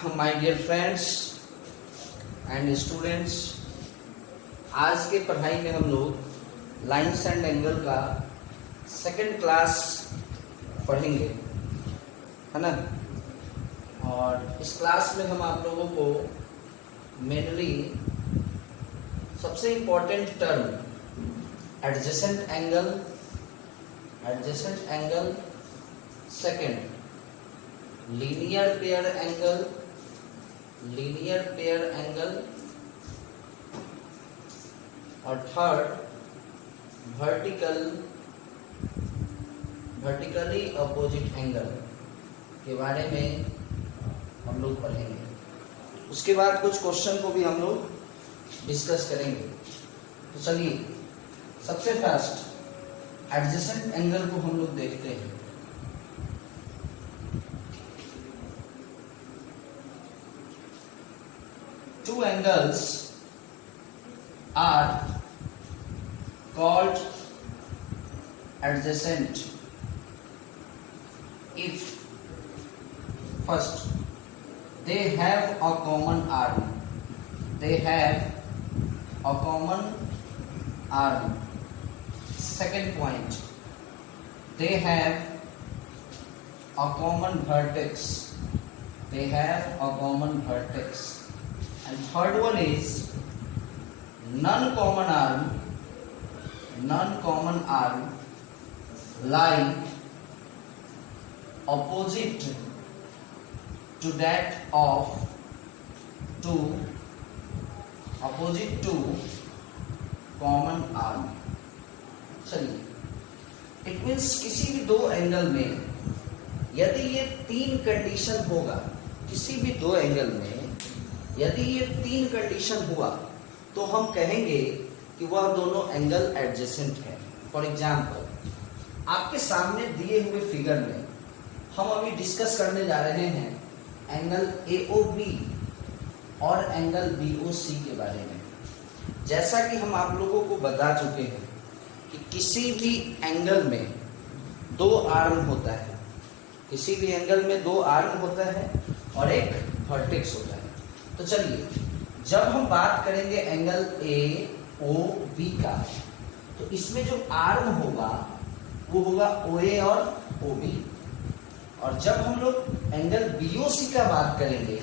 My dear friends and students, आज के पढ़ाई में हम लोग लाइन्स एंड एंगल का सेकंड क्लास पढ़ेंगे, है ना। और इस क्लास में हम आप लोगों को मेनली सबसे important term adjacent angle, second linear pair angle और थर्ड वर्टिकली अपोजिट एंगल के बारे में हम लोग पढ़ेंगे। उसके बाद कुछ क्वेश्चन को भी हम लोग डिस्कस करेंगे। तो चलिए सबसे फर्स्ट एडजेसेंट एंगल को हम लोग देखते हैं। Two angles are called adjacent if first they have a common arm. Second point, they have a common vertex. And third one is non-common arm lie opposite to that of common arm. चलिए, it means किसी भी दो angle में यदि ये तीन condition होगा, किसी भी दो एंगल में यदि ये तीन कंडीशन हुआ तो हम कहेंगे कि वह दोनों एंगल एडजेसेंट है। फॉर एग्जाम्पल, आपके सामने दिए हुए फिगर में हम अभी डिस्कस करने जा रहे हैं एंगल AOB और एंगल BOC के बारे में। जैसा कि हम आप लोगों को बता चुके हैं कि किसी भी एंगल में दो आर्म होता है, और एक वर्टेक्स होता है। तो चलिए, जब हम बात करेंगे एंगल AOB का, तो इसमें जो आर्म होगा वो होगा OA और OB। और जब हम लोग एंगल BOC का बात करेंगे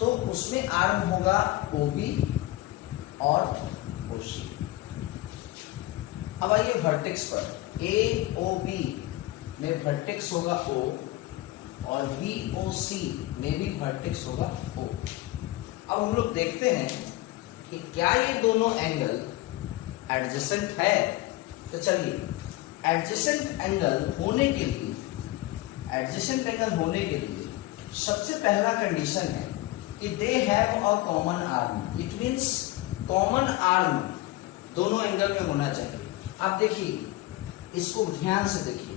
तो उसमें आर्म होगा OB और OC। अब आइए वर्टेक्स पर। AOB में वर्टेक्स होगा O और BOC में भी वर्टेक्स होगा O। अब हम लोग देखते हैं कि क्या ये दोनों एंगल एडजेसेंट है। तो चलिए, एडजेसेंट एंगल होने के लिए सबसे पहला कंडीशन है कि दे have a common arm. It means common arm दोनों एंगल में होना चाहिए। आप देखिए, इसको ध्यान से देखिए,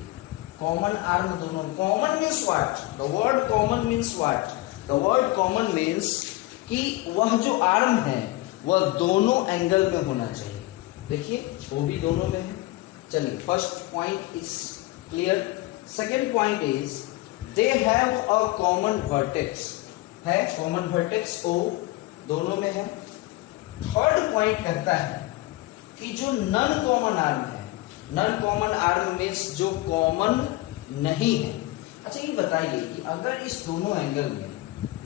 कॉमन आर्म दोनों। Common means what? The word common means what? The word common means कि वह जो आर्म है वह दोनों एंगल में होना चाहिए। देखिए, वो भी दोनों में है। चलिए, first point is clear. Second point is they have a common vertex. है कॉमन वर्टेक्स O दोनों में है। थर्ड पॉइंट कहता है कि जो नॉन कॉमन आर्म है, नॉन कॉमन आर्म मीन्स जो कॉमन नहीं है। अच्छा, ये बताइए कि अगर इस दोनों एंगल में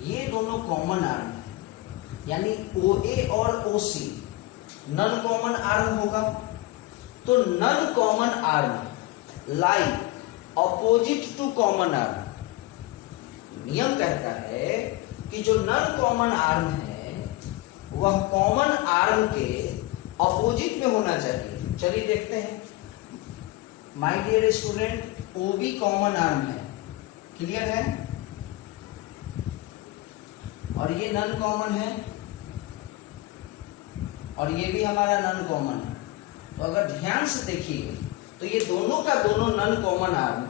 ये दोनों कॉमन आर्म है, यानी OA और OC नॉन कॉमन आर्म होगा, तो non common arm lie opposite to common arm. नियम कहता है कि जो नॉन कॉमन आर्म है वह कॉमन आर्म के अपोजिट में होना चाहिए। चलिए देखते हैं। My dear student, OB common arm है, क्लियर है, और ये नॉन कॉमन है, और ये भी हमारा नॉन कॉमन है। तो अगर ध्यान से देखिए तो ये दोनों का दोनों नॉन कॉमन आर्म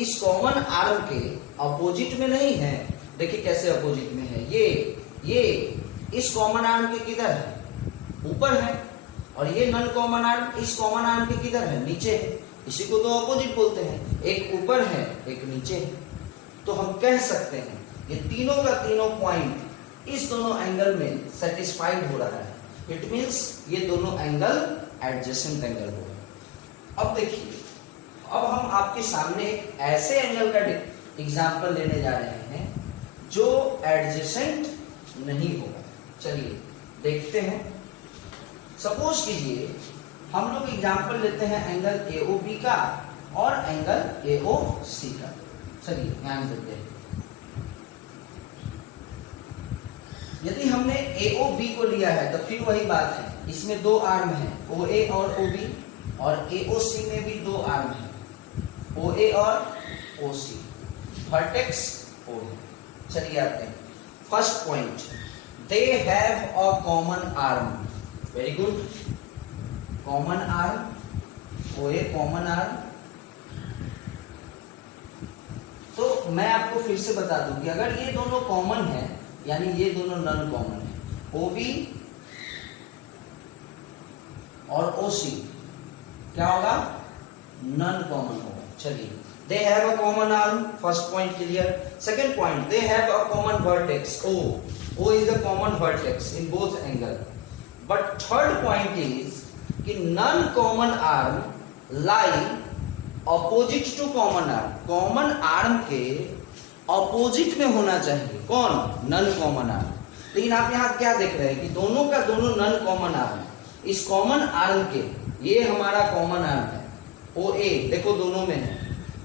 इस कॉमन आर्म के अपोजिट में नहीं है। देखिए कैसे अपोजिट में है। ये इस कॉमन आर्म के किधर है? ऊपर है। और ये नॉन कॉमन आर्म इस कॉमन आर्म के किधर है? नीचे है। इसी को तो अपोजिट बोलते हैं, एक ऊपर है एक नीचे है। तो हम कह सकते हैं ये तीनों का तीनों पॉइंट इस दोनों एंगल में सेटिस्फाइड हो रहा है, इट मींस ये दोनों एंगल एडजेसेंट एंगल हो गए। अब देखिए, अब हम आपके सामने ऐसे एंगल का एग्जांपल लेने जा रहे हैं जो एडजेसेंट नहीं होगा। चलिए देखते हैं। सपोज कीजिए हम लोग एग्जांपल लेते हैं एंगल AOB का और एंगल AOC का। चलिए ध्यान देते हैं। यदि हमने AOB को लिया है तो फिर वही बात है, इसमें दो आर्म है OA और OB, और AOC में भी दो आर्म है OA और OC, वर्टेक्स O है। चलिए आते हैं first point, they have a common arm. Very good, common arm, OA common arm. तो मैं आपको फिर से बता दूं कि अगर ये दोनों कॉमन है यानी ये दोनों नॉन कॉमन है, OB और OC क्या होगा, नॉन कॉमन होगा। चलिए, they have a common arm, first point clear. Second point, they have a common vertex O is the common vertex in both angle. But third point is कि non common arm lie opposite to common arm. Common arm के opposite में होना चाहिए कौन, non common arm. लेकिन आप यहाँ क्या देख रहे हैं कि दोनों का दोनों नॉन कॉमन आर्म है। इस कॉमन आर्म के, ये हमारा कॉमन आर्म है OA, देखो दोनों में है,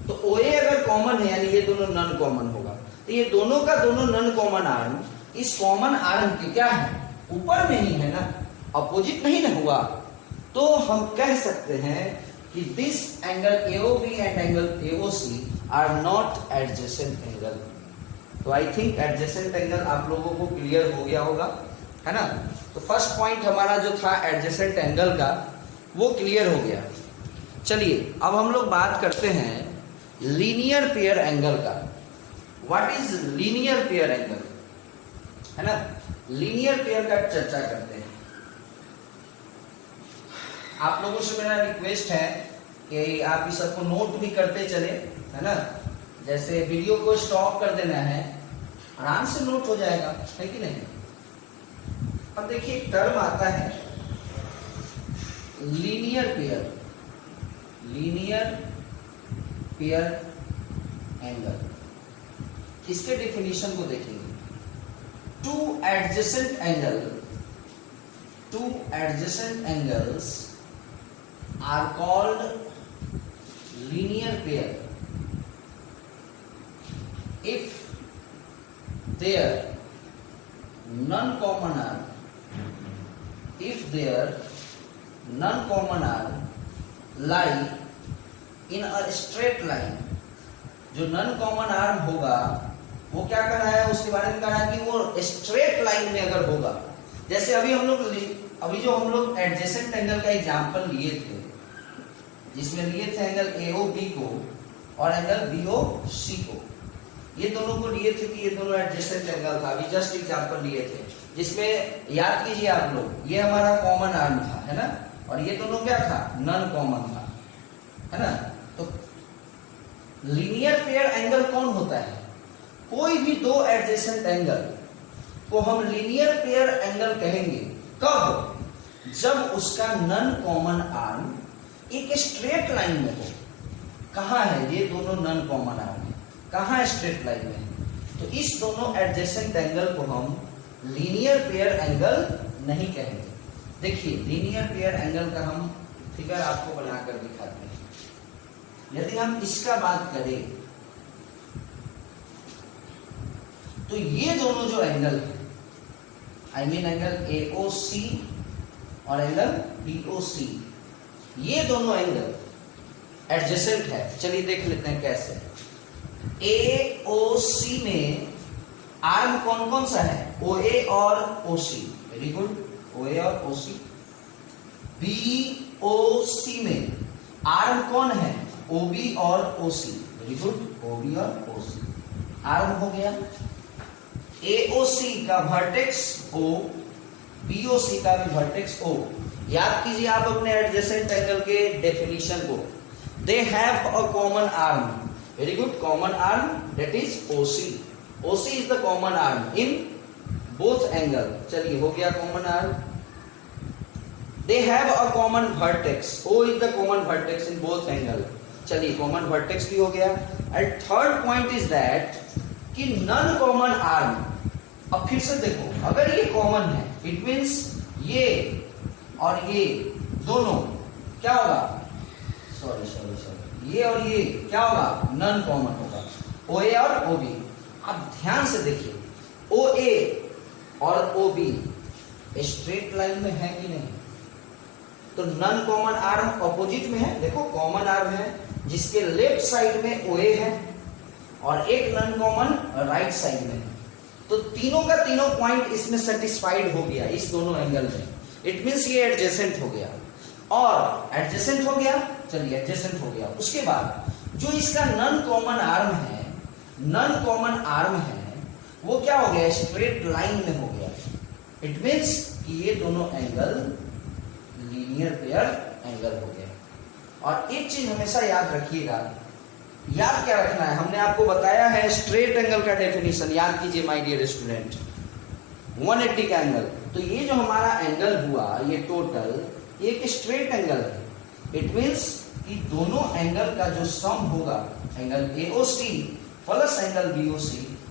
तो OA अगर कॉमन है यानी ये दोनों नॉन कॉमन होगा। तो ये दोनों का दोनों नॉन कॉमन आर्म इस कॉमन आर्म के क्या है, ऊपर में ही है ना, अपोजिट नहीं ना हुआ। तो हम कह सकते हैं कि this angle AOB and angle AOC are not adjacent angle. तो आई थिंक एडजेसेंट एंगल आप लोगों को क्लियर हो गया होगा, है ना। तो फर्स्ट पॉइंट हमारा जो था एडजेसेंट एंगल का वो क्लियर हो गया। चलिए अब हम लोग बात करते हैं लीनियर पेयर एंगल का। What is linear pair angle, है ना। लीनियर पेयर का चर्चा करते हैं। आप लोगों से मेरा रिक्वेस्ट है कि आप इस सबको नोट भी करते चले, है ना। जैसे वीडियो को स्टॉप कर देना है, आराम से नोट हो जाएगा, है कि नहीं। अब देखिए एक टर्म आता है linear pair, linear pair angle. इसके डेफिनेशन को देखेंगे। Two adjacent angle, two adjacent angles are called linear pair if their non-common arm, if their non-common arm lie in a straight line। जो नॉन कॉमन आर्म होगा वो क्या कर रहा है, उसके बारे में कह रहा है कि वो स्ट्रेट लाइन में अगर होगा। जैसे अभी जो हम लोग एडजेसेंट एंगल का एग्जांपल लिए थे, जिसमें लिए थे एंगल AOB को और एंगल BOC को, ये दोनों को लिए थे कि ये दोनों एडजेसेंट एंगल था। अभी जस्ट एग्जांपल लिए थे जिसमें याद कीजिए आप लोग, ये हमारा कॉमन आर्म था, है ना, और ये दोनों क्या था, नॉन कॉमन था, है ना। तो लीनियर पेयर एंगल कौन होता है, कोई भी दो एडजेसेंट एंगल को हम लीनियर पेयर एंगल कहेंगे कब, जब उसका नॉन कॉमन आर्म एक स्ट्रेट लाइन में हो। कहाँ है ये दोनों नॉन कॉमन आर्म है, कहाँ स्ट्रेट लाइन में है। तो इस दोनों एडजेसेंट एंगल को हम लीनियर पेयर एंगल नहीं कहेंगे। देखिए लीनियर पेयर एंगल का हम फिगर आपको बनाकर दिखाते हैं। यदि हम इसका बात करें तो ये दोनों जो एंगल है, आई मीन एंगल AOC और एंगल BOC, ये दोनों एंगल एडजेसेंट है। चलिए देख लेते हैं कैसे। AOC में आर्म कौन कौन सा है, OA और OC, वेरी गुड, OA और OC। BOC में आर्म कौन है, OB और OC, वेरी गुड, OB और OC, आर्म हो गया। AOC का वर्टेक्स O, BOC का भी वर्टेक्स O। याद कीजिए आप अपने एडजेसेंट एंगल के डेफिनेशन को। दे have a common arm, very good, common arm that is OC। OC is the common arm in both angle. चलिए हो गया common arm. They have a common vertex, O is the common vertex in both angle. चलिए common vertex भी हो गया। And third point is that कि non common arm. अब फिर से देखो, अगर ये कॉमन है इट मींस ये और ये दोनों क्या होगा, सॉरी, ये और ये क्या होगा, नॉन कॉमन होगा, OA और OB। अब ध्यान से देखिए, OA और OB स्ट्रेट लाइन में है कि नहीं? तो नॉन कॉमन आर्म ऑपोजिट में है। देखो कॉमन आर्म है जिसके लेफ्ट साइड में OA है और एक नॉन कॉमन राइट साइड में है। तो तीनों का तीनों पॉइंट इसमें सेटिस्फाइड हो गया इस दोनों एंगल में। इट मींस ये एडजेसेंट हो गया और एडजेसेंट हो गया। चलिए एडजेसेंट हो गया। उसके बाद जो इसका नॉन कॉमन आर्म है, नॉन कॉमन आर्म है वो क्या हो गया, स्ट्रेट लाइन में हो गया। इट मींस कि ये दोनों एंगल लीनियर पेयर एंगल हो गए। और एक चीज हमेशा याद रखिएगा, याद क्या रखना है, हमने आपको बताया है स्ट्रेट एंगल का डेफिनेशन, याद कीजिए माय डियर स्टूडेंट, 180 का एंगल। तो ये जो हमारा एंगल हुआ ये टोटल एक स्ट्रेट एंगल है। इट मींस कि दोनों एंगल का जो सम होगा, angle AOC plus angle BOC,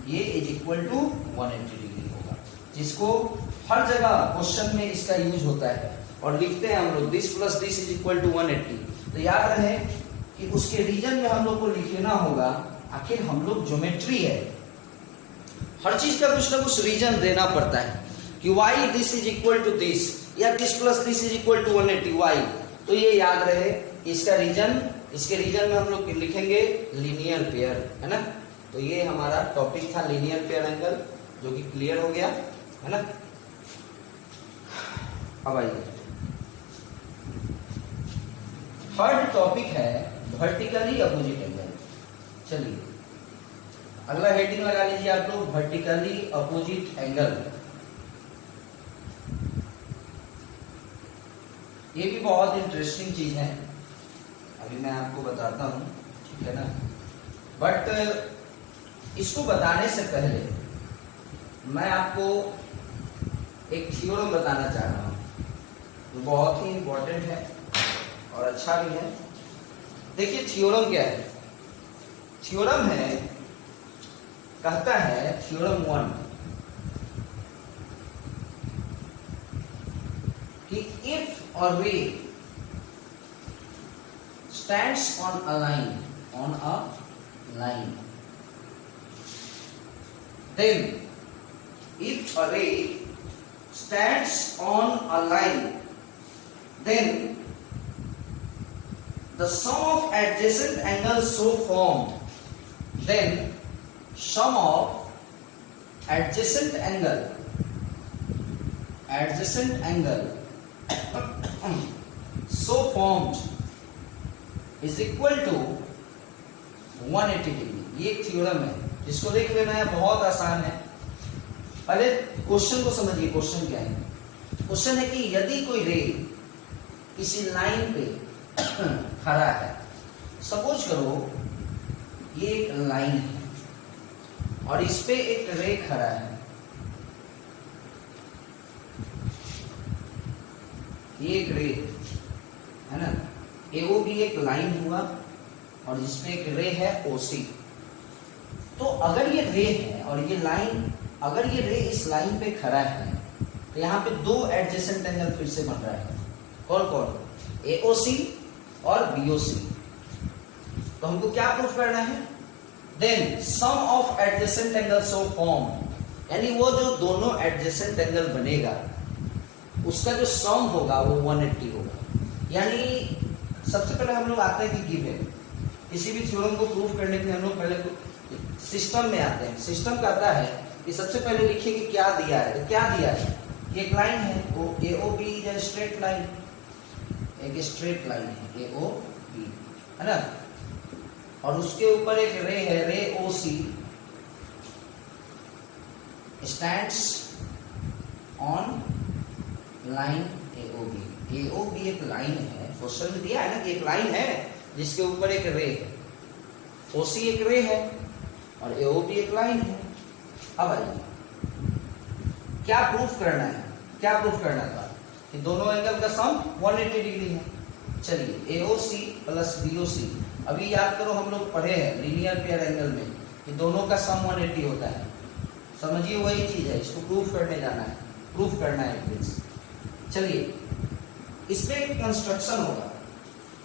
ये इज इक्वल टू 180 डिग्री होगा, जिसको हर जगह क्वेश्चन में इसका यूज होता है और लिखते हैं हम लोग this plus this is equal to 180। तो याद रहे कि उसके रीजन में हम लोग को लिखना होगा, आखिर हम लोग ज्योमेट्री है, हर चीज का कुछ ना कुछ रीजन देना पड़ता है कि why this is equal to this या this plus this is equal to 180 why. तो ये याद रहे इसका रीजन, इसके रीजन में हम लोग लिखेंगे लीनियर पेयर, है ना। तो ये हमारा टॉपिक था लीनियर पेयर एंगल, जो कि क्लियर हो गया, है ना। अब आइए थर्ड टॉपिक है वर्टिकली अपोजिट एंगल। चलिए अगला हेडिंग लगा लीजिए आप लोग, वर्टिकली अपोजिट एंगल। ये भी बहुत इंटरेस्टिंग चीज है, अभी मैं आपको बताता हूं, ठीक है ना। बट इसको बताने से पहले मैं आपको एक थ्योरम बताना चाह रहा हूं जो बहुत ही इंपॉर्टेंट है और अच्छा भी है। देखिए थ्योरम क्या है, थ्योरम है, कहता है थ्योरम 1 कि if a ray stands on a line, then if a ray stands on a line, then the sum of adjacent angles so formed, then sum of adjacent angle so formed is equal to 180 degree. ये एक theorem है जिसको देख लेना है, बहुत आसान है। पहले क्वेश्चन को समझिए, क्वेश्चन क्या है। क्वेश्चन है कि यदि कोई रे किसी लाइन पे खड़ा है, सपोज करो ये एक लाइन है और इस पे एक रे खड़ा है, ये एक रे है ना, AO भी एक लाइन हुआ और जिसमें एक रे है OC। तो अगर ये रे है और ये लाइन, अगर ये रे इस लाइन पे खड़ा है तो यहाँ पे दो एडजेसेंट एंगल फिर से बन रहा है, कौन कौन, AOC और BOC। तो हमको क्या प्रूफ करना है, then sum of adjacent angle so form, यानी वो जो दोनों एडजेसेंट एंगल बनेगा उसका जो सम होगा वो 180 होगा। यानी सबसे पहले हम लोग आते हैं कि गिवन, किसी भी थ्योरम को प्रूफ करने के लिए हम लोग पहले तो सिस्टम में आते हैं। सिस्टम कहता है कि सबसे पहले लिखिए कि क्या दिया है। तो क्या दिया है, एक लाइन है वो AOB या स्ट्रेट लाइन, एक स्ट्रेट लाइन है AOB, है ना, और उसके ऊपर एक रे है, रे OC stands on line AOB एक लाइन है, क्वेश्चन में दिया है ना कि एक लाइन है जिसके ऊपर एक रे है, OC एक रे है और AOB एक लाइन है। अब आइए, क्या प्रूफ करना है, क्या प्रूफ करना था कि दोनों एंगल का सम 180 डिग्री है। चलिए AOC प्लस BOC, अभी याद करो हम लोग पढ़े हैं लीनियर पेयर एंगल में कि दोनों का सम 180 होता है। समझिए वही चीज है, इसको प्रूफ करने जाना है, प्रूफ करना है प्लीज। चलिए इसमें एक कंस्ट्रक्शन होगा।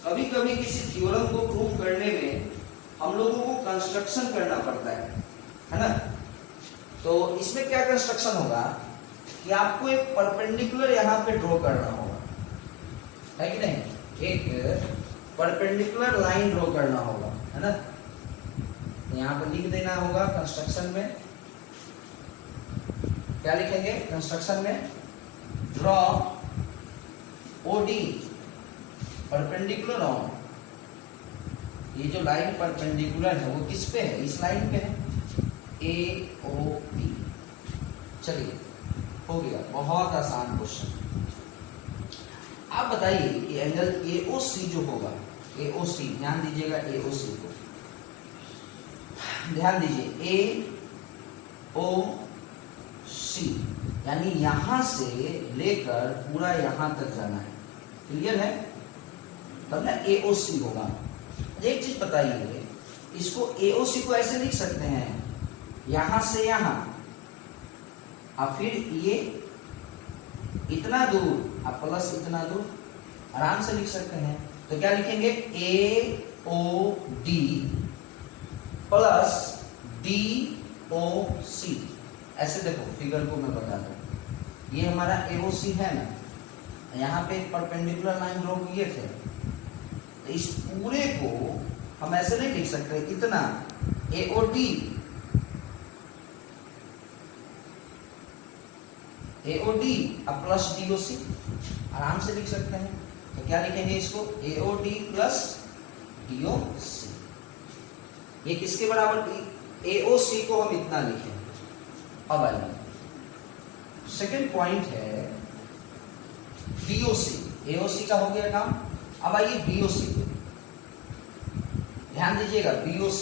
कभी कभी किसी थ्योरम को प्रूफ करने में हम लोगों को कंस्ट्रक्शन करना पड़ता है ना। तो इसमें क्या कंस्ट्रक्शन होगा कि आपको एक परपेंडिकुलर यहाँ पे ड्रॉ करना होगा, है कि नहीं, एक परपेंडिकुलर लाइन ड्रॉ करना होगा, है ना। यहाँ पे लिख देना होगा कंस्ट्रक्शन में, क्या लिखेंगे कंस्ट्रक्शन में, ड्रॉ OD परपेंडिकुलर ऑन, ये जो लाइन परपेंडिकुलर है वो किस पे है, इस लाइन पे है, AOP। चलिए हो गया, बहुत आसान क्वेश्चन। आप बताइए कि एंगल AOC जो होगा, AOC ध्यान दीजिएगा, AOC को ध्यान दीजिए, AOC यानी यहां से लेकर पूरा यहां तक जाना है, क्लियर है, तब ना AOC होगा। एक चीज बताइए, इसको AOC को ऐसे लिख सकते हैं, यहां से यहां, और फिर ये इतना दूर और प्लस इतना दूर, आराम से लिख सकते हैं। तो क्या लिखेंगे, AOD प्लस DOC। ऐसे देखो फिगर को मैं बता दूं, ये हमारा AOC है ना, यहाँ पे एक परपेंडिकुलर लाइन ड्रॉ किए थे, तो इस पूरे को हम ऐसे नहीं लिख सकते, इतना AOD अब प्लस DOC, आराम से लिख सकते हैं। तो क्या लिखेंगे इसको, AOD प्लस DOC। ये किसके बराबर, AOC को हम इतना लिखें। अब आइए सेकेंड पॉइंट है BOC, AOC का हो गया काम। अब आइए BOC को ध्यान दीजिएगा, BOC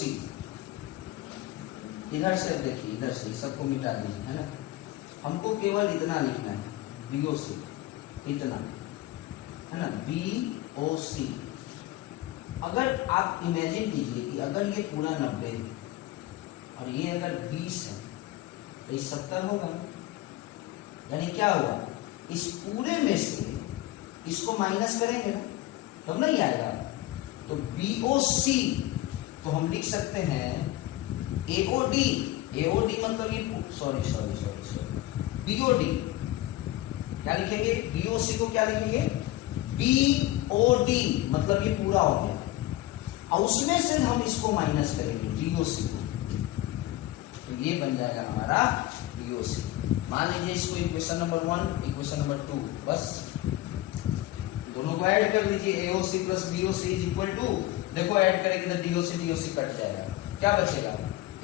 इधर से देखिए, इधर से सबको मिटा दीजिए, है ना, हमको केवल इतना लिखना है, BOC इतना, है ना, BOC। अगर आप इमेजिन कीजिए कि अगर ये पूरा 90 है और ये अगर 20 है तो ये 70 होगा, यानी क्या हुआ, इस पूरे में से इसको माइनस करेंगे ना तब नहीं आएगा। तो BOC तो हम लिख सकते हैं AOD मतलब ये BOD क्या लिखेंगे, BOC को क्या लिखेंगे, BOD मतलब ये पूरा हो गया, और उसमें से हम इसको माइनस करेंगे BOC को, तो ये बन जाएगा हमारा BOC। मान लीजिए इसको इक्वेशन नंबर 1, इक्वेशन नंबर 2, बस दोनों को ऐड कर लीजिए, AOC plus BOC is equal to, देखो ऐड करेंगे तो DOC कट जाएगा, क्या बचेगा,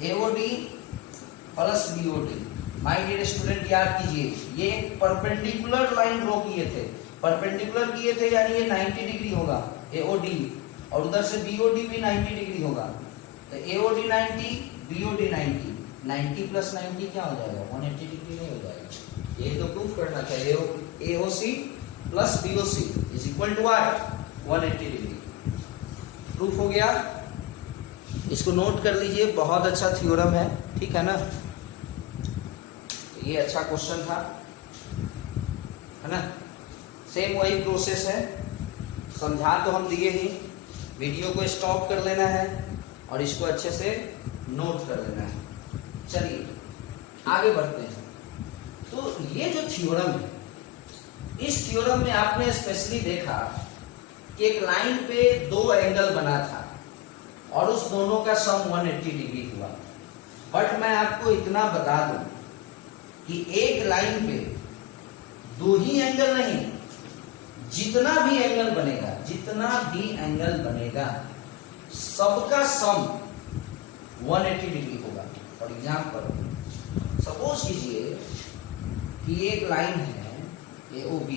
AOD plus BOD। My dear student याद कीजिए, ये परपेंडिकुलर लाइन ड्रॉ किए थे, परपेंडिकुलर किए थे यानी ये 90 डिग्री होगा AOD, और उधर से BOD भी 90 डिग्री होगा, तो AOD 90, BOD 90, 90 प्लस 90 क्या हो जाएगा, 180 डिग्री नहीं हो जाएगा। ये तो प्रूफ करना था, AOC plus BOC is equal to what, 180 degree. Proof हो गया, इसको नोट कर लीजिए, बहुत अच्छा थ्योरम है, ठीक है ना। ये अच्छा क्वेश्चन था, है ना। सेम वही प्रोसेस है, समझा तो हम दिए ही, वीडियो को स्टॉप कर लेना है और इसको अच्छे से नोट कर लेना है। चलिए आगे बढ़ते हैं। तो ये जो थ्योरम है, इस थ्योरम में आपने स्पेशली देखा कि एक लाइन पे दो एंगल बना था और उस दोनों का सम 180 डिग्री हुआ। बट मैं आपको इतना बता दूं कि एक लाइन पे दो ही एंगल नहीं, जितना भी एंगल बनेगा सबका सम 180 डिग्री होगा। फॉर एग्जाम्पल सपोज कीजिए कि एक लाइन है AOB,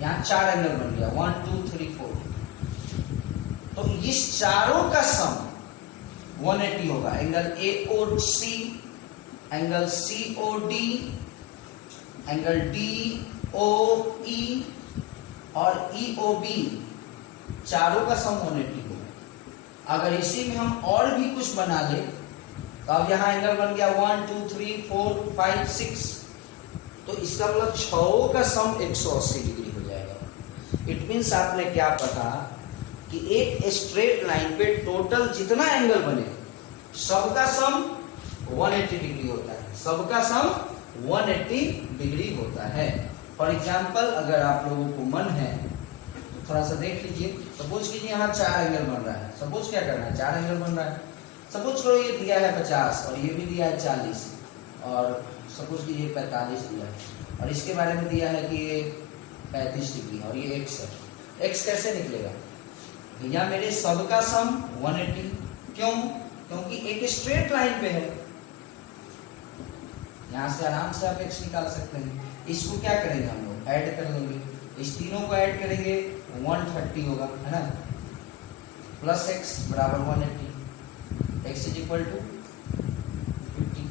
यहां 4 एंगल बन गया, 1 2 3 4। तो इस चारों का सम 180 होगा। Angle AOC, angle COD, angle DOE और EOB, चारों का सम 180 होगा। अगर इसी में हम और भी कुछ बना ले तो अब यहाँ एंगल बन गया 1 2 3 4 5 6, तो इसका मतलब 6 का सम 180 डिग्री हो जाएगा। इट मीन्स आपने क्या पता कि एक स्ट्रेट लाइन पे टोटल जितना एंगल बने सबका सम 180 डिग्री होता है, सबका सम 180 डिग्री होता है। फॉर एग्जाम्पल अगर आप लोगों को मन है तो थोड़ा सा देख लीजिए। सपोज कीजिए यहाँ 4 एंगल बन रहा है। सपोज क्या करना है, 4 एंगल बन रहा है। सपोज करो ये दिया है 50 और ये भी दिया है 40 और सपोज कीजिए 45 दिया है और इसके बारे में दिया है कि ये 35 डिग्री और ये x है। x कैसे निकलेगा भैया, मेरे सबका सम 180। क्यों? क्योंकि एक स्ट्रेट लाइन पे है, यहां से आराम से आप x निकाल सकते हैं। इसको क्या करेंगे हम लोग, ऐड कर लेंगे। इस तीनों को ऐड करेंगे 130 होगा, है ना, प्लस x बराबर 180, x इज इक्वल टू 50,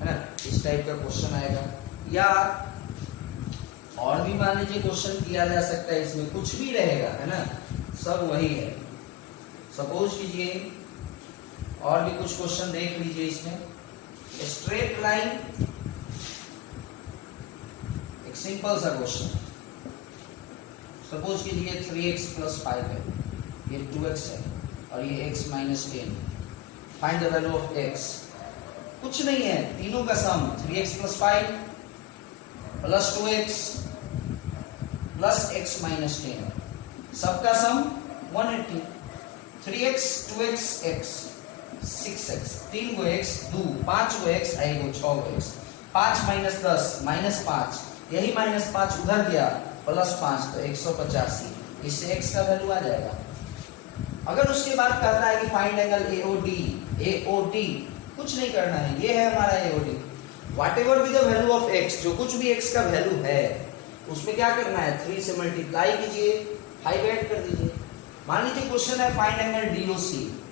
है ना। इस टाइप का क्वेश्चन आएगा। या और भी मान लीजिए क्वेश्चन किया जा सकता है, इसमें कुछ भी रहेगा, है ना, सब वही है। सपोज कीजिए और भी कुछ क्वेश्चन देख लीजिए। इसमें स्ट्रेट लाइन, एक सिंपल सा क्वेश्चन। सपोज कीजिए 3x प्लस 5 है, ये 2x है और ये x minus 10। Find the value of x। कुछ नहीं है, तीनों का सम 3x plus 5 plus 2x plus x minus 10, सबका सम 180। 3x 2x x 6x, 3 गो x 2, 5 गो x, 1 गो 6 गो x, 5 माइनस 10 माइनस 5, यही माइनस 5 उधर गया प्लस 5 तो 185। इससे x का वैल्यू आ जाएगा। अगर उसके बाद कहता है कि फाइंड एंगल AOD, कुछ नहीं करना है, ये है हमारा AOD। What ever be the value of x, जो कुछ भी x का वैल्यू है उसमें क्या करना है, 3 से मल्टीप्लाई कीजिए, 5 ऐड कर दीजिए। मान लीजिए क्वेश्चन है फाइंड एंगल DOC,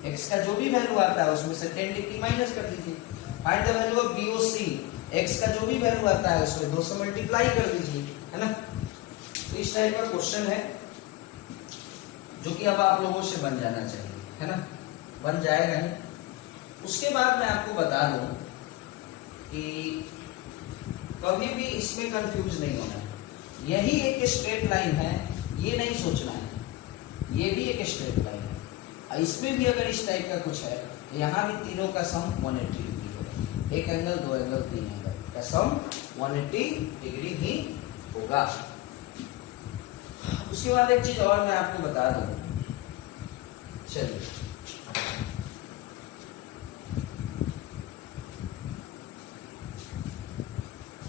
x का जो भी वैल्यू आता है उसमें से 10 डिग्री माइनस कर दीजिए। Find the value of BOC, x का जो भी वैल्यू आता है उसमें 2 से मल्टीप्लाई कर दीजिए, है ना। तो इस टाइप का क्वेश्चन है जो कि अब आप लोगों से बन जाना चाहिए, है ना, बन जाएगा ही। उसके बाद मैं आपको बता दूं कि कभी भी इसमें कंफ्यूज नहीं होना है। यही एक स्ट्रेट लाइन है, ये नहीं सोचना है, ये भी एक स्ट्रेट लाइन है। इसमें भी अगर इस टाइप का कुछ है तो यहाँ भी तीनों का सम 180 डिग्री होगा। एक एंगल, 2 एंगल, 3 एंगल का सम 180 डिग्री ही होगा। उसके बाद एक चीज और मैं आपको बता दूं, चलिए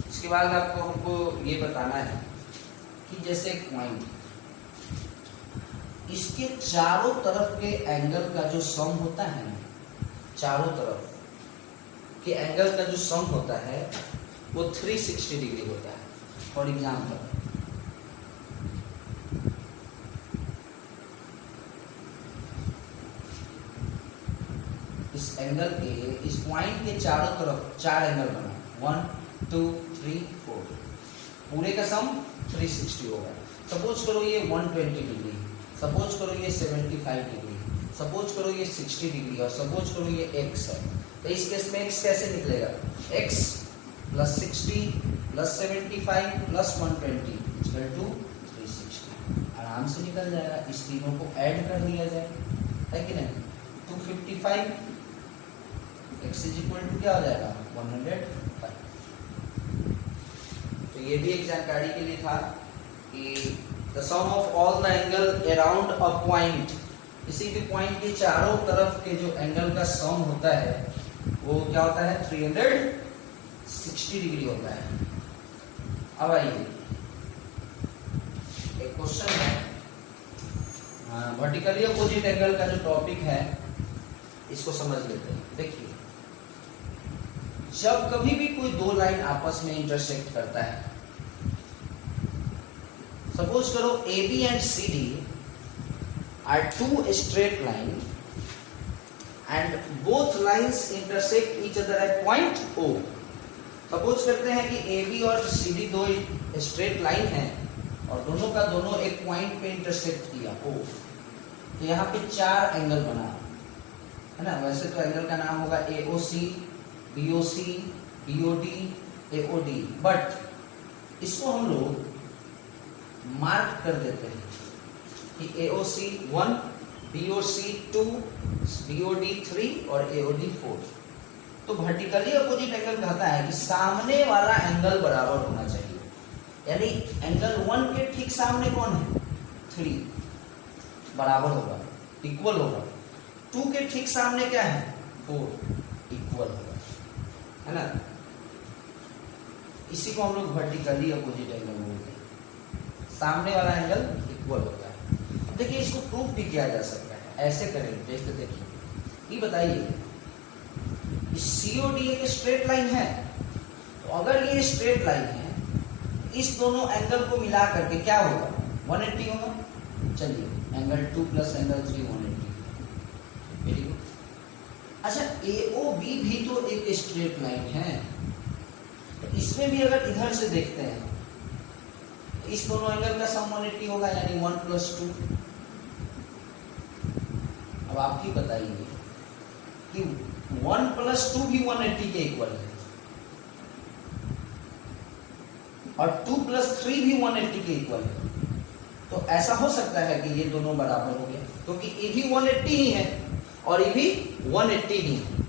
इसके बाद आपको हमको ये बताना है कि जैसे पॉइंट, इसके चारों तरफ के एंगल का जो सम होता है ना, चारों तरफ के एंगल का जो सम होता है वो 360 डिग्री होता है। फॉर एग्जाम्पल इस एंगल के, इस पॉइंट के चारों तरफ 4 एंगल बना, 1 2 3 4, पूरे का सम 360 होगा। सपोज करो ये 120 डिग्री, सपोज करो ये 75 डिग्री, सपोज करो ये 60 डिग्री और सपोज करो ये x है। तो इस केस में x कैसे निकलेगा, x plus 60 plus 75 plus 120 equal to 360, आराम से निकल जाएगा। इस तीनों को ऐड कर लिया जाए, है कि नहीं। 255 x इज इक्वल टू क्या हो जाएगा, 105। तो ये भी एक जानकारी के लिए था कि the sum of all the angle around a point, किसी भी पॉइंट के चारों तरफ के जो एंगल का सम होता है वो क्या होता है, 360 डिग्री होता है। अब आइए एक क्वेश्चन है, वर्टिकली अपोजिट एंगल का जो टॉपिक है इसको समझ लेते हैं। देखिए, जब कभी भी कोई दो लाइन आपस में इंटरसेक्ट करता है, सपोज करो AB and CD are two straight line and both lines intersect each other at point O. Suppose करते हैं कि AB और CD दो स्ट्रेट लाइन हैं और दोनों का दोनों एक पॉइंट पे इंटरसेक्ट किया O, तो यहाँ पे चार एंगल बना है ना। वैसे तो एंगल का नाम होगा AOC, BOC, BOD, AOD, but इसको हम लोग मार्क कर देते हैं कि AOC 1, BOC 2, BOD 3 और AOD 4। तो वर्टिकली अपोजिट एंगल कहता है कि सामने वाला एंगल बराबर होना चाहिए, यानी एंगल 1 के ठीक सामने कौन है 3, बराबर होगा, इक्वल होगा। 2 के ठीक सामने क्या है 4, इक्वल होगा, है ना। इसी को हम लोग वर्टिकली अपोजिट एंगल बोलते हैं, सामने वाला एंगल इक्वल होता है। अब देखिए इसको प्रूफ भी किया जा सकता है, ऐसे करेंगे। जैसे देखिए ये बताइए COD एक स्ट्रेट लाइन है, तो अगर ये स्ट्रेट लाइन है इस दोनों एंगल को मिला करके क्या होगा 180 होगा। चलिए angle 2 plus angle 3 180, very good. अच्छा AOB भी तो एक स्ट्रेट लाइन है, तो इसमें भी अगर इधर से देखते हैं इस दोनों एंगल का सम 180 होगा, यानी 1 + 2। अब आप ही बताइए कि 1 + 2 भी 180 के इक्वल है और 2 + 3 भी 180 के इक्वल है। तो ऐसा हो सकता है कि ये दोनों बराबर हो गए, क्योंकि ये भी 180 ही है और ये भी 180 ही है,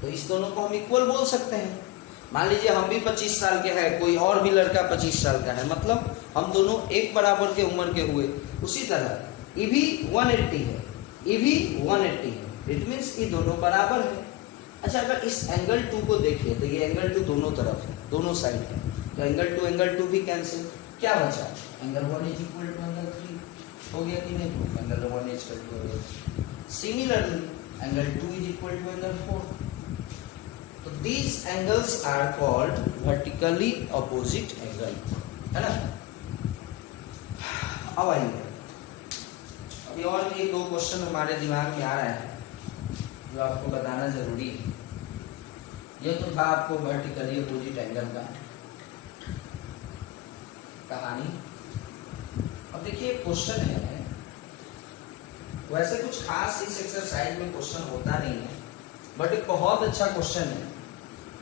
तो इस दोनों को हम इक्वल बोल सकते हैं। मान लीजिए हम भी 25 साल के हैं, कोई और भी लड़का 25 साल का है, मतलब हम दोनों एक बराबर के उम्र के हुए। उसी तरह ये भी 180 है, ये भी 180 है, इट मीन्स ये दोनों बराबर है। अच्छा अगर इस एंगल 2 को देखिए तो ये एंगल 2 दोनों तरफ है, दोनों साइड है, तो एंगल 2 भी कैंसिल, क्या बचा एंगल 1 = एंगल 3 हो गया कि नहीं प्रूफ, एंगल 1 = हो गया। Similarly angle 2 = angle 4। तो these angles are called vertically opposite angle, है ना। अब आइए अभी और भी 2 क्वेश्चन हमारे दिमाग में आ रहे हैं जो आपको बताना जरूरी है। ये तो था आपको वर्टिकली अपोजिट एंगल का कहानी। अब देखिए क्वेश्चन है, वैसे कुछ खास इस एक्सरसाइज में क्वेश्चन होता नहीं है, बट एक बहुत अच्छा क्वेश्चन है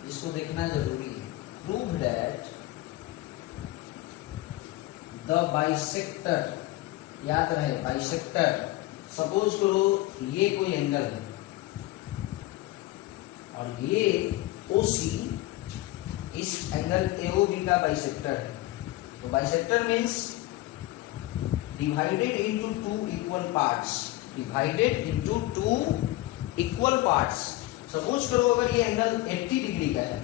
जिसको देखना जरूरी है। प्रूव दैट द बाइसेक्टर, याद रहे बाइसेक्टर, सपोज करो ये कोई एंगल है और ये OC इस एंगल AOB का बाइसेक्टर है। तो bisector means divided into 2 equal parts, divided into 2 equal parts. Suppose करो अगर ये एंगल 80 डिग्री का है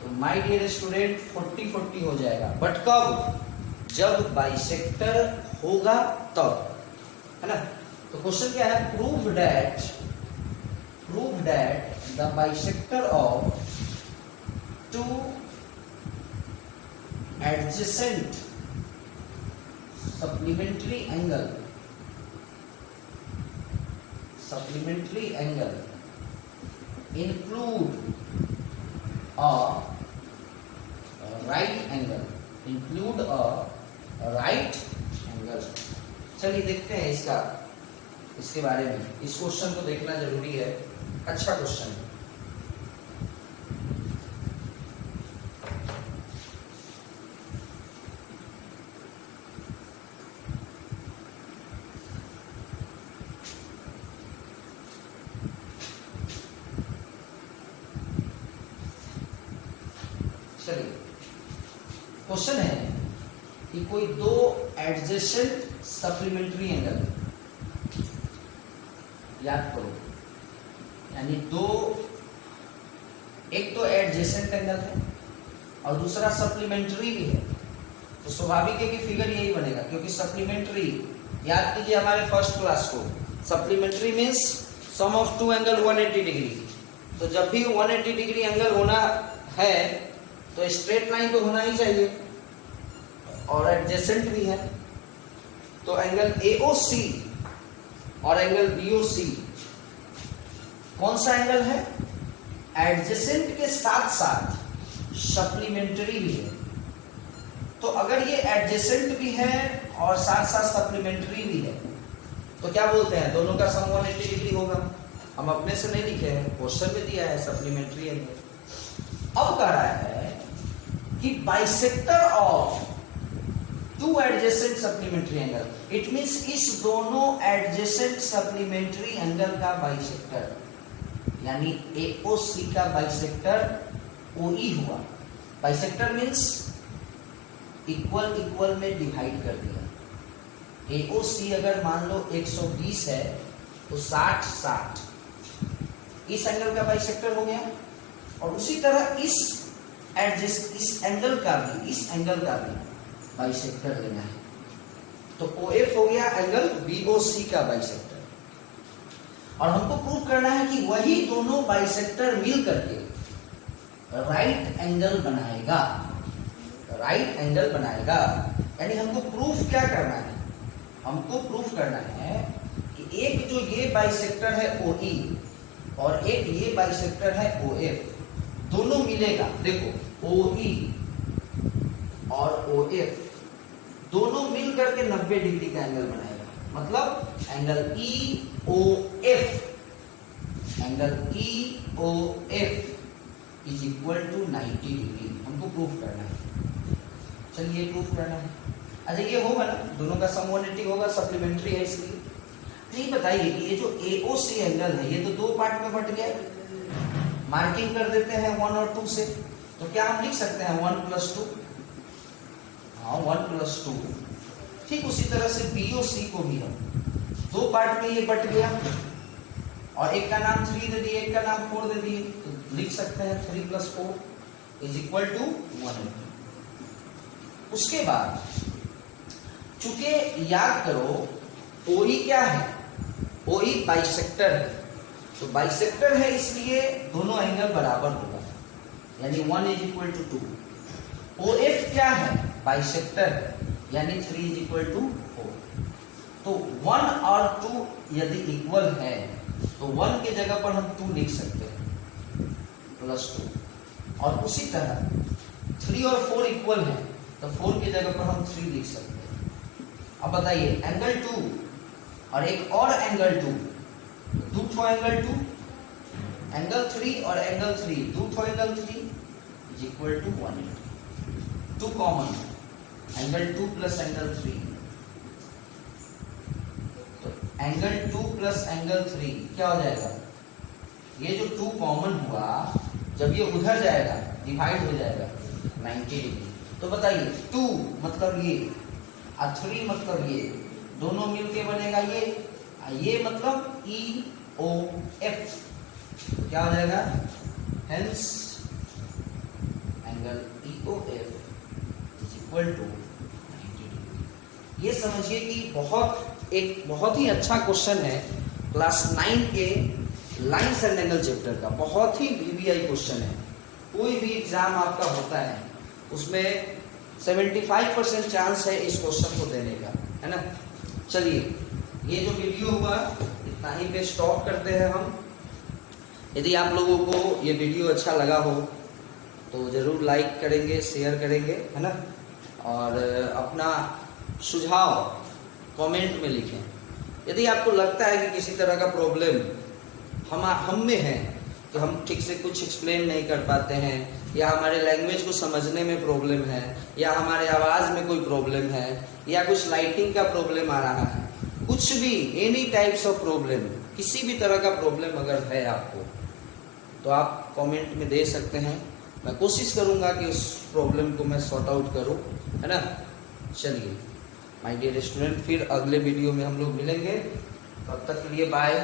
तो माय डियर स्टूडेंट 40-40 हो जाएगा, बट कब, जब बाइसेक्टर होगा तब, है ना। तो क्वेश्चन क्या है, prove that the bisector of 2 adjacent supplementary angle include a right angle, चलिए देखते हैं इसके बारे में। इस क्वेश्चन को देखना जरूरी है, अच्छा क्वेश्चन है। चलिए क्वेश्चन है कि कोई 2 एडजेसेंट सप्लीमेंट्री एंगल, याद करो, यानी एक तो एडजेसेंट एंगल है और दूसरा सप्लीमेंट्री भी है, तो स्वाभाविक है कि फिगर यही बनेगा, क्योंकि सप्लीमेंट्री, याद कीजिए हमारे फर्स्ट क्लास को, supplementary means sum of 2 angle 180 degree. तो जब भी 180 डिग्री एंगल होना है तो स्ट्रेट लाइन तो होना ही चाहिए और एडजेसेंट भी है। तो एंगल AOC और एंगल BOC कौन सा एंगल है? एडजेसेंट के साथ साथ सप्लीमेंट्री भी है। तो अगर ये एडजेसेंट भी है और साथ साथ सप्लीमेंट्री भी है तो क्या बोलते हैं? दोनों का सम 180 डिग्री होगा। हम अपने से नहीं लिखे हैं, क्वेश्चन में दिया है सप्लीमेंट्री एंगल। अब कह रहा है कि bisector of two adjacent supplementary angle, it means इस दोनों एडजेसेंट सप्लीमेंट्री एंगल का बाइसेक्टर, यानी AOC का बाइसेक्टर OE हुआ। बाइसेक्टर मींस इक्वल इक्वल में डिवाइड कर दिया। AOC अगर मान लो 120 है तो 60 60 इस एंगल का बाइसेक्टर हो गया। और उसी तरह इस एंगल का भी बाइसेक्टर लेना है। तो OF हो गया एंगल BOC का बाइसेक्टर। और हमको प्रूव करना है कि वही दोनों बाइसेक्टर मिल करके राइट एंगल बनाएगा। राइट एंगल बनाएगा यानी हमको प्रूफ क्या करना है? हमको प्रूफ करना है कि एक जो ये बाइसेक्टर है OE और एक ये बाइसेक्टर है OF, दोनों मिलेगा। देखो OE और OF दोनों मिल करके 90 डिग्री का एंगल बनाएगा। मतलब angle EOF is equal to 90 degree. हमको प्रूफ करना है। चलिए प्रूफ करना है। अच्छा ये होगा ना, दोनों का सम 180 होगा, सप्लीमेंट्री है इसलिए। तो ये बताइए कि ये जो AOC एंगल है ये तो दो पार्ट में बट गया। मार्किंग कर देते हैं 1 और 2 से। तो क्या हम लिख सकते हैं 1 + 2? हाँ 1 + 2। ठीक उसी तरह से BOC को भी हम दो पार्ट में ये बट गया और एक का नाम 3 दे दिए, एक का नाम 4 दे दिए। तो लिख सकते हैं 3 + 4 = 180। उसके बाद चूंकि याद करो OE क्या है? OE बाइसेक्टर है। तो बाइसेक्टर है इसलिए दोनों एंगल बराबर होगा, यानी 1 = 2। OF क्या है? बाइसेक्टर है, यानी 3 = 4। तो 1 और 2 यदि इक्वल है तो 1 के जगह पर हम 2 लिख सकते हैं +2। और उसी तरह 3 और 4 इक्वल है तो 4 की जगह पर हम 3 लिख सकते हैं। अब बताइए एंगल 2 और एक और एंगल 2, दो ठो एंगल 2, एंगल 3 और एंगल 3, दो ठो एंगल 3 = 180। 2 common, angle 2 + angle 3। तो एंगल 2 + एंगल 3 क्या हो जाएगा? ये जो 2 कॉमन हुआ जब ये उधर जाएगा डिवाइड हो जाएगा 90 डिग्री। तो बताइए 2 मतलब ये और 3 मतलब ये, दोनों मिलके बनेगा ये मतलब EOF। क्या हो जाएगा? Hence angle EOF = 90 degree. ये समझिए कि एक बहुत ही अच्छा क्वेश्चन है क्लास 9 के लाइन्स एंड एंगल चैप्टर का। बहुत ही VVI क्वेश्चन है। कोई भी एग्जाम आपका होता है उसमें 75% चांस है इस क्वेश्चन को देने का, है ना। चलिए ये जो वीडियो हुआ इतना ही पे स्टॉप करते हैं हम। यदि आप लोगों को ये वीडियो अच्छा लगा हो तो ज़रूर लाइक करेंगे, शेयर करेंगे, है ना। और अपना सुझाव कमेंट में लिखें। यदि आपको लगता है कि किसी तरह का प्रॉब्लम हम में है कि हम ठीक से कुछ एक्सप्लेन नहीं कर पाते हैं, या हमारे लैंग्वेज को समझने में प्रॉब्लम है, या हमारे आवाज़ में कोई प्रॉब्लम है, या कुछ लाइटिंग का प्रॉब्लम आ रहा है, कुछ भी एनी टाइप्स ऑफ प्रॉब्लम, किसी भी तरह का प्रॉब्लम अगर है आपको तो आप कमेंट में दे सकते हैं। मैं कोशिश करूंगा कि उस प्रॉब्लम को मैं सॉर्ट आउट करूं, है ना। चलिए माय डियर स्टूडेंट, फिर अगले वीडियो में हम लोग मिलेंगे। तब तक के लिए बाय।